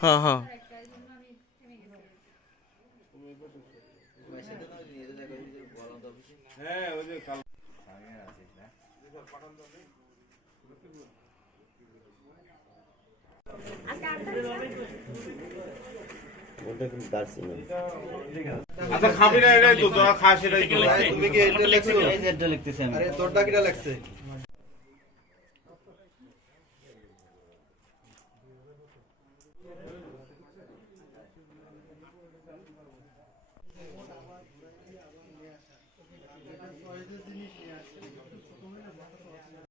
হ্যাঁ হ্যাঁ আচ্ছা খাবি না এটাই তো তোরা খাস এটাই তো তুমি কি এটা লিখছো? এই যে এটা লিখতেছি আমি। আরে তোরটা কিটা লাগছে?